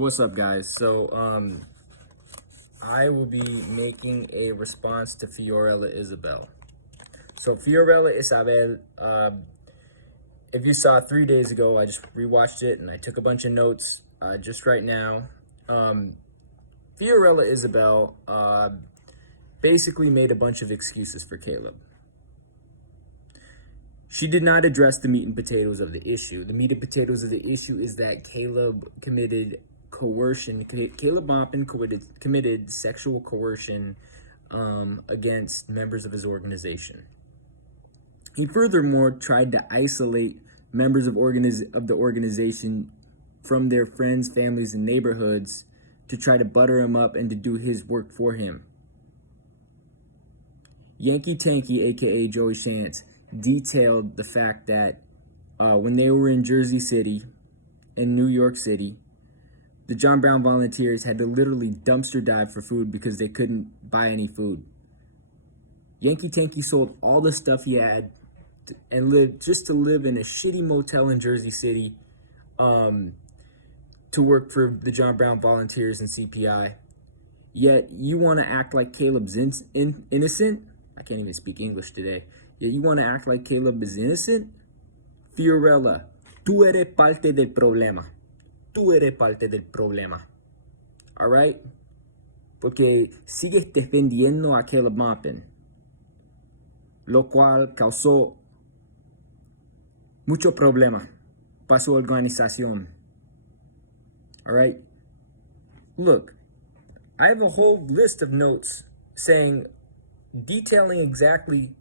What's up, guys? I will be making a response to Fiorella Isabel. So Fiorella Isabel, if you saw 3 days ago, I just rewatched it and I took a bunch of notes just right now. Fiorella Isabel basically made a bunch of excuses for Caleb. She did not address the meat and potatoes of the issue. The meat and potatoes of the issue is that Caleb committed coercion. Caleb Maupin committed sexual coercion against members of his organization. He furthermore tried to isolate members of the organization from their friends, families, and neighborhoods to try to butter him up and to do his work for him. Yankee Tanky, aka Joey Shantz, detailed the fact that when they were in Jersey City and New York City, the John Brown volunteers had to literally dumpster dive for food because they couldn't buy any food. Yankee Tanky sold all the stuff he had and lived just to live in a shitty motel in Jersey City to work for the John Brown volunteers and CPI. Yet you want to act like Caleb's innocent? I can't even speak English today. Yet you want to act like Caleb is innocent? Fiorella, tú eres parte del problema. Tú eres parte del problema. Alright? Porque sigues defendiendo a Caleb Maupin, lo cual causó mucho problema para su organización. Alright? Look, I have a whole list of notes detailing exactly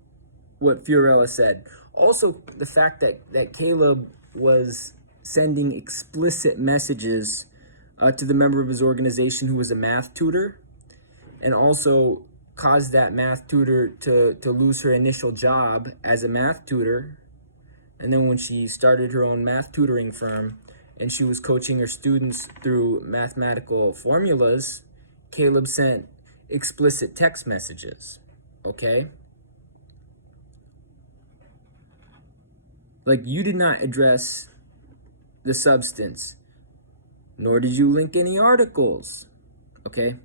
what Fiorella said. Also, the fact that Caleb was sending explicit messages to the member of his organization who was a math tutor, and also caused that math tutor to lose her initial job as a math tutor. And then when she started her own math tutoring firm and she was coaching her students through mathematical formulas, Caleb sent explicit text messages, okay? Like, you did not address the substance, nor did you link any articles, okay?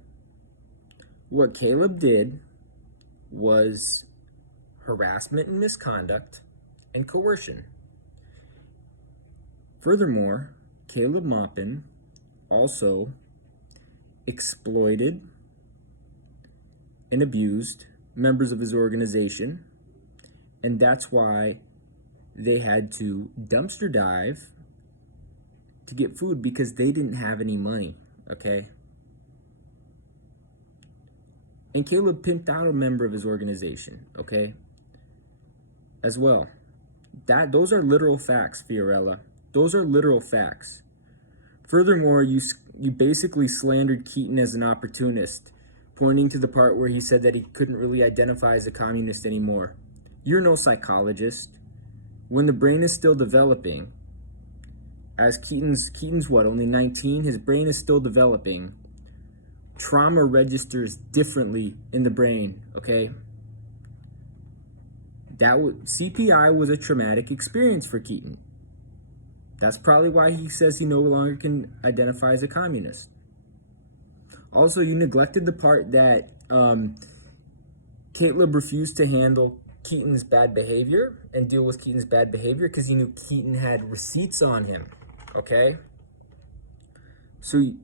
What Caleb did was harassment and misconduct and coercion. Furthermore, Caleb Maupin also exploited and abused members of his organization, and that's why they had to dumpster dive to get food because they didn't have any money, okay? And Caleb pimped out a member of his organization, okay? As well. Those are literal facts, Fiorella. Those are literal facts. Furthermore, you basically slandered Keaton as an opportunist, pointing to the part where he said that he couldn't really identify as a communist anymore. You're no psychologist. When the brain is still developing, as Keaton's what, only 19? His brain is still developing. Trauma registers differently in the brain, okay? CPI was a traumatic experience for Keaton. That's probably why he says he no longer can identify as a communist. Also, you neglected the part that Caleb refused to handle Keaton's bad behavior and deal with Keaton's bad behavior because he knew Keaton had receipts on him, okay? So,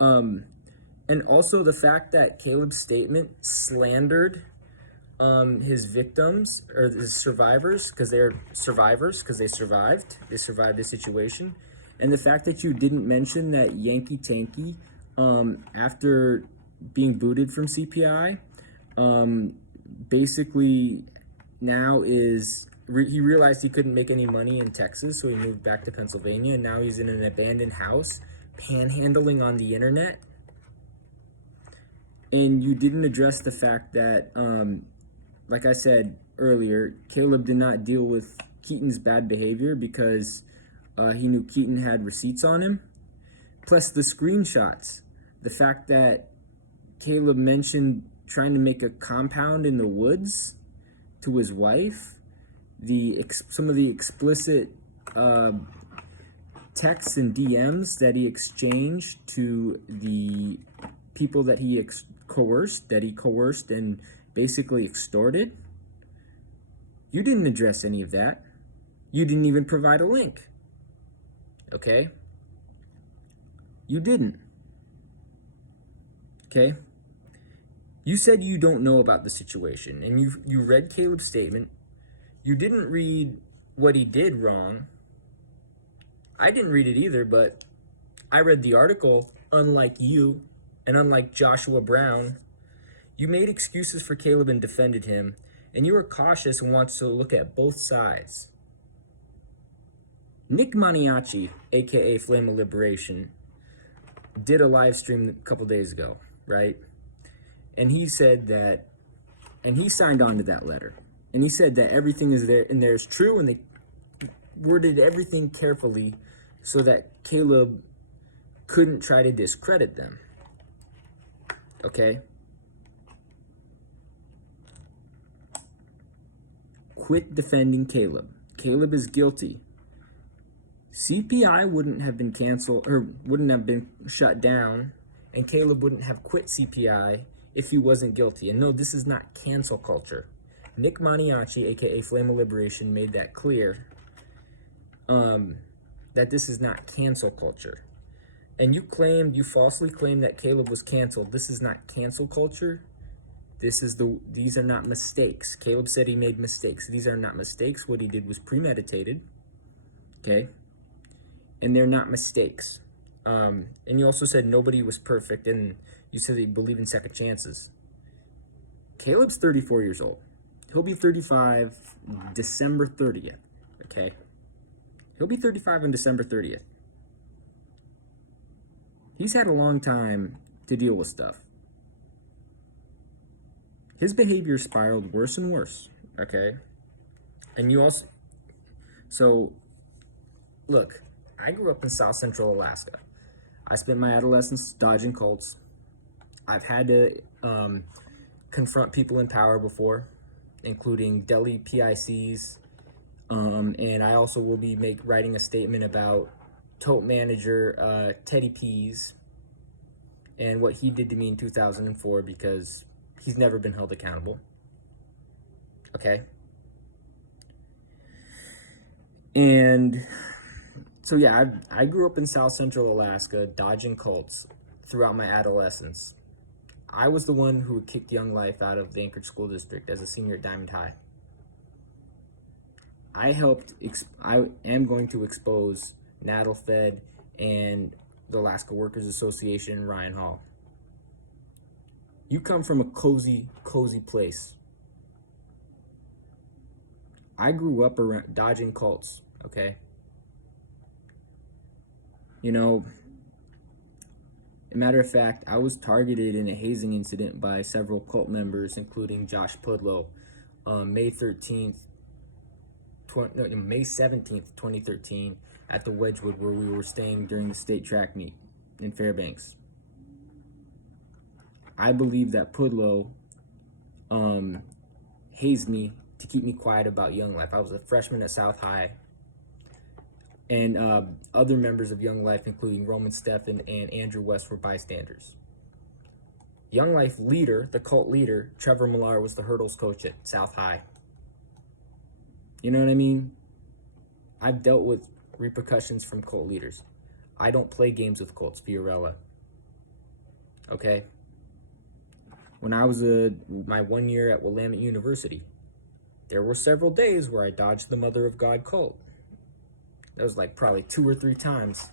and also the fact that Caleb's statement slandered his victims or his survivors because they're survivors because they survived the situation, and the fact that you didn't mention that Yankee Tanky, after being booted from CPI, basically now he realized he couldn't make any money in Texas, so he moved back to Pennsylvania, and now he's in an abandoned house panhandling on the internet. And you didn't address the fact that like I said earlier, Caleb did not deal with Keaton's bad behavior because he knew Keaton had receipts on him. Plus the screenshots, the fact that Caleb mentioned trying to make a compound in the woods to his wife, some of the explicit texts and DMs that he exchanged to the people that he coerced and basically extorted. You didn't address any of that. You didn't even provide a link. Okay? You didn't. Okay? You said you don't know about the situation, and you read Caleb's statement. You didn't read what he did wrong. I didn't read it either, but I read the article. Unlike you, and unlike Joshua Brown, you made excuses for Caleb and defended him, and you were cautious and wants to look at both sides. Nick Maniaci, aka Flame of Liberation, did a live stream a couple days ago, right? And he said that, and he signed on to that letter. And he said that everything is there and there's true, and they worded everything carefully so that Caleb couldn't try to discredit them. Okay? Quit defending Caleb. Caleb is guilty. CPI wouldn't have been canceled or wouldn't have been shut down, and Caleb wouldn't have quit CPI if he wasn't guilty. And no, this is not cancel culture. Nick Maniaci, aka Flame of Liberation, made that clear that this is not cancel culture. And you falsely claimed that Caleb was canceled. This is not cancel culture. These are not mistakes. Caleb said he made mistakes. These are not mistakes. What he did was premeditated. Okay? And they're not mistakes. And you also said nobody was perfect, and you said that you believe in second chances. Caleb's 34 years old. He'll be 35 December 30th. Okay? He'll be 35 on December 30th. He's had a long time to deal with stuff. His behavior spiraled worse and worse, okay? And you also... So, look, I grew up in South Central Alaska. I spent my adolescence dodging cults. I've had to confront people in power before, including Delhi PICs. And I also will be writing a statement about tote manager Teddy Pease and what he did to me in 2004, because he's never been held accountable. Okay? And so yeah, I grew up in South Central Alaska dodging cults throughout my adolescence. I was the one who kicked Young Life out of the Anchorage School District as a senior at Diamond High. I am going to expose Naddle-Fed and the Alaska Workers Association and Ryan Hall. You come from a cozy place. I grew up around dodging cults, okay? You know, a matter of fact, I was targeted in a hazing incident by several cult members, including Josh Pudlow, May 17th, 2013, at the Wedgwood, where we were staying during the state track meet in Fairbanks. I believe that Pudlow hazed me to keep me quiet about Young Life. I was a freshman at South High. And other members of Young Life, including Roman Steffen and Andrew West, were bystanders. Young Life leader, the cult leader, Trevor Millar, was the hurdles coach at South High. You know what I mean? I've dealt with repercussions from cult leaders. I don't play games with cults, Fiorella. Okay? When I was my 1 year at Willamette University, there were several days where I dodged the Mother of God cult. That was like probably 2 or 3 times.